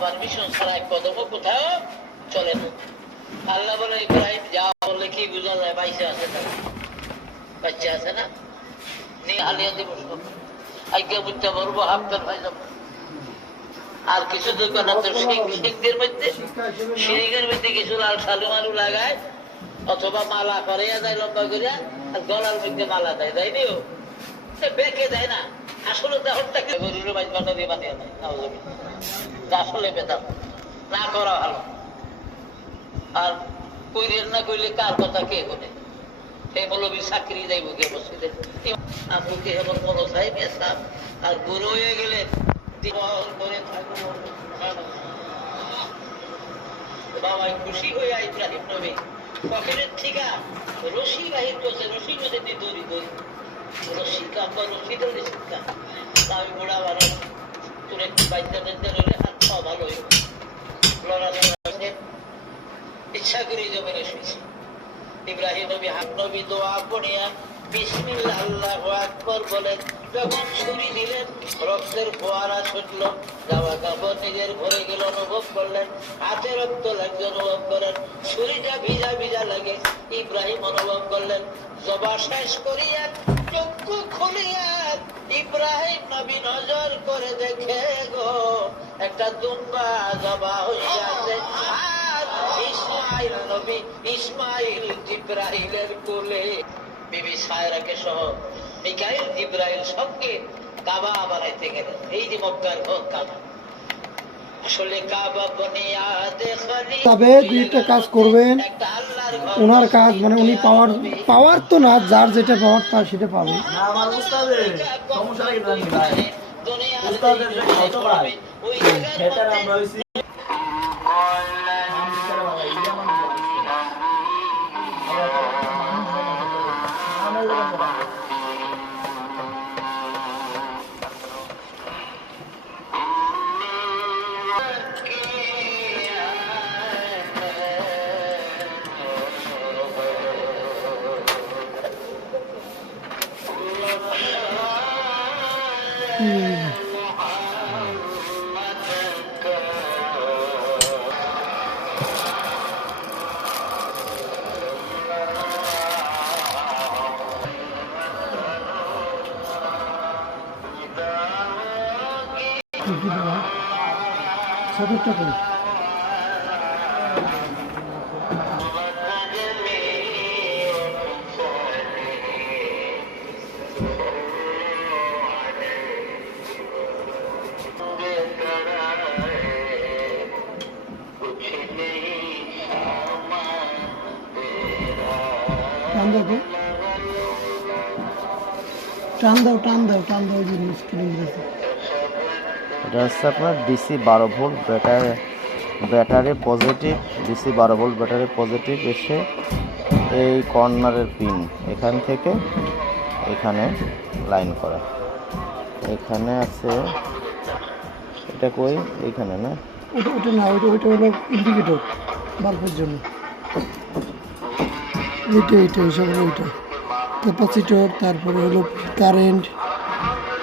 Permission ছাড়া এক কদমও কোথাও চলে না। আল্লাহ বলে ইব্রাহিম যা বললে কি বোঝা যায়, বাইসে আছে তারা, বাচ্চা আছে না, নিয়ে হালিয়া দিব আজ্ঞা বুঝতে পারবো হাফতার ভাই যাব। আর কিছু দোকান শিখদের মধ্যে শিরিকের মধ্যে কিছু লাল সালু মালু লাগায় অথবা মালা করে দেয় লম্বা করিয়া, আর গলার মধ্যে মালা দেয়, তাই নিও বেঁকে দেয় না। আসলে দেহটাকে গরুর বাইশ বাটা দিয়ে বানিয়ে দেয়, আসলে বেদাম না করা ভালো। আর কইরেন না কইলে কার কথা কে বলে, সেই মৌলবী চাকরি যাইব কে মসজিদে আমুকে এমন কোনো সাহেব সাহেব আর বুড়ো হয়ে গেলে করে থাকবো। বাবাই খুশি হয়ে ইব্রাহিম নবী পকেটের থেকে রশি বাহির করছে, রশির মধ্যে দিয়ে দড়ি দড়ি রশি কাপড় রশি ধরে শিক্ষা। আমি বুড়া ভালো তোর একটু বাইদ্যা হলে হাত পাওয়া ভালো হইব, লড়াচড়া ইচ্ছা করে জমিনে শুয়েছি। ইব্রাহিম নবী হাত নবী দোয়া পড়িয়া বিসমিল্লাহ আল্লাহু আকবার বলেন, যখন ছুরি দিলেন রক্তের ফোয়ারা ছুটল, জামা কাপড় নিজের ভরে গেল অনুভব করলেন, হাতে রক্ত লাগছে অনুভব করেন, ছুরিটা ভিজা ভিজা লাগে ইব্রাহিম অনুভব করলেন। জবা শেষ করিয়া চক্ষু খুলিয়া ইব্রাহিম নবী নজর করে দেখে গো একটা দুম্বা জবা হইয়া আছে, ইসমাইল নবী ইসমাইল জিব্রাইলের কোলে। বিবি সায়রাকে সহ মিকাইল জিব্রাইল সঙ্গে কাবা বানাইতে গেলেন। এই যে মক্কার ঘর কাবা, আসলে কাবা বুনিয়াদে খলিল। তবে দুইটা কাজ করবেন, ওনার কাজ মানে উনি পাওয়ার তো না, যার যেটা পাওয়ার তার সেটা পাবে। সতর্কটা করি টান দাও জিনিস এটা হচ্ছে আপনার DC 12 volt battery positive, DC 12 volt battery positive এসে এই কর্নারের পিন এখান থেকে এখানে লাইন করা। এখানে আছে, এটা কই এইখানে না, ওটা না, ওইটা হলো ইন্ডিকেটর বাল্বের জন্য, এইটা এইসব হলো ওইটা ক্যাপাসিটর, তারপরে হলো কারেন্ট,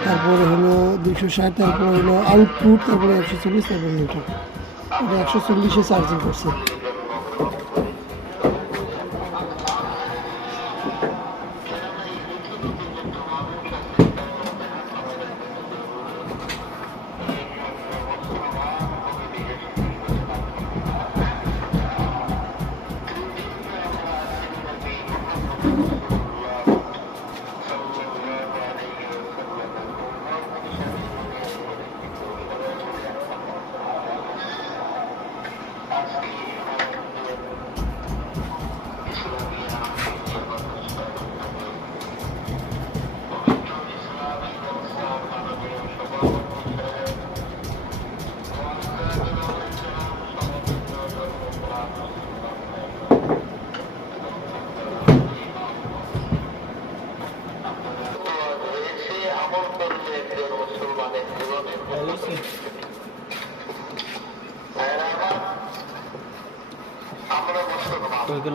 তারপরে হলো 260, তারপরে হলো আউটপুট, তারপরে 140, তারপরে মিটার। এটা 140-এ চার্জিং করছে।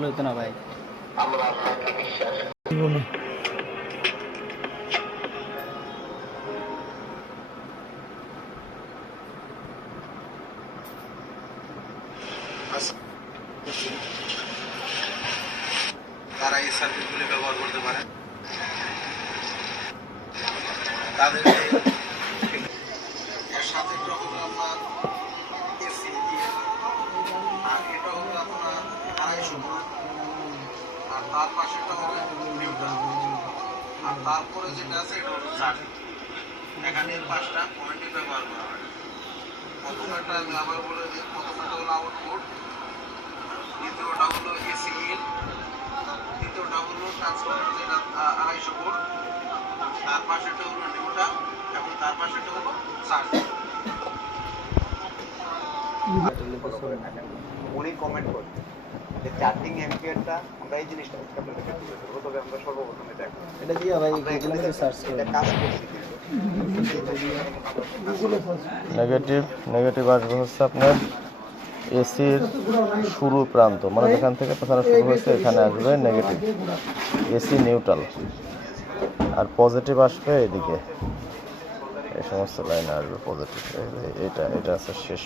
হইতো না ভাই, আমরা আপনাকে বিশ্বাস তারা এই সার্কিটগুলি ব্যবহার করতে পারে। তাদের এর সাথে এটা হলো আপনার এসি, আর এটা হলো আপনার 250 ভোল্ট, আর তার পাশেটা হলো নিউট্রাল, আর তারপরে যেটা আছে এটা হলো চার্জিং। এখানে 5টা পয়েন্টই ব্যবহার করা হয়। প্রথমটা আমি আবার বলে দিই, প্রথমটা হলো আউটপুট, দ্বিতীয়টা হলো এসি ইন, তৃতীয়টা হলো ট্রান্সফরমার যেটা 250 ভোল্ট, তার পাশেটা হলো নিউট্রাল এবং তার পাশেটা হলো চার্জিং। উনি কমেন্ট করবেন যে চার্জিং অ্যাম্পিয়ারটা আমরা এই জিনিসটা আপনাদেরকে তুলে ধরবো, তবে আমরা সর্বপ্রথমে দেখো এটা দিয়ে ভাই এগুলো মধ্যে সার্চ এটা কাজ করছি নেগেটিভ আসবে হচ্ছে আপনার এসির শুরু প্রান্ত, মানে যেখান থেকে পেছানো শুরু হয়েছে এখানে আসবে নেগেটিভ, এসি নিউট্রাল, আর পজিটিভ আসবে এদিকে, এই সমস্ত লাইনে আসবে পজিটিভ। এটা আছে শেষ,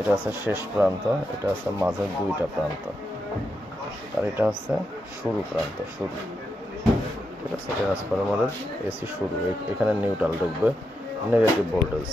এটা আছে শেষ প্রান্ত, এটা আছে মাঝের 2টা প্রান্ত, আর এটা হচ্ছে শুরু প্রান্ত, শুরু। ঠিক আছে, ট্রান্সফরমারের এসি শুরু, এখানে নিউট্রাল ঢুকবে, নেগেটিভ ভোল্টেজ।